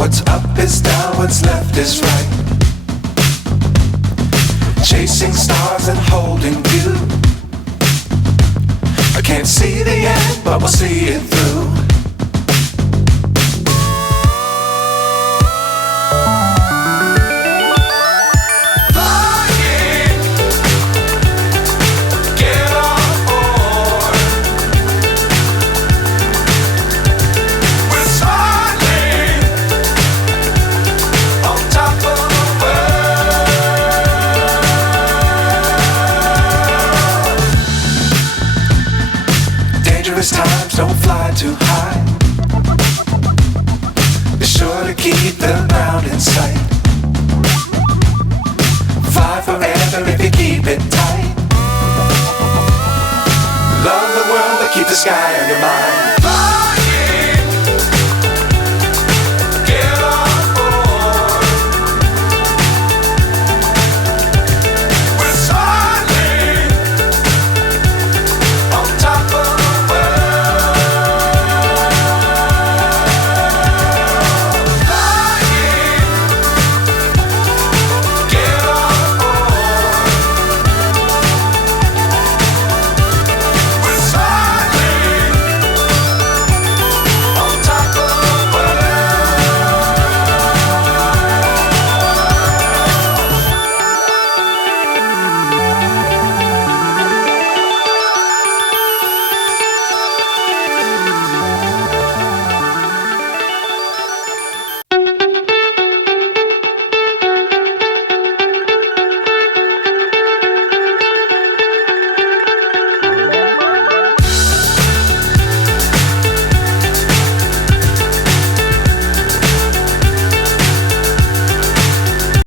What's up is down, what's left is right. Chasing stars and holding you. I can't see the end, but we'll see it through. Dangerous times, don't fly too high. Be sure to keep the ground in sight. Fly forever if you keep it tight. Love the world, but keep the sky on your mind.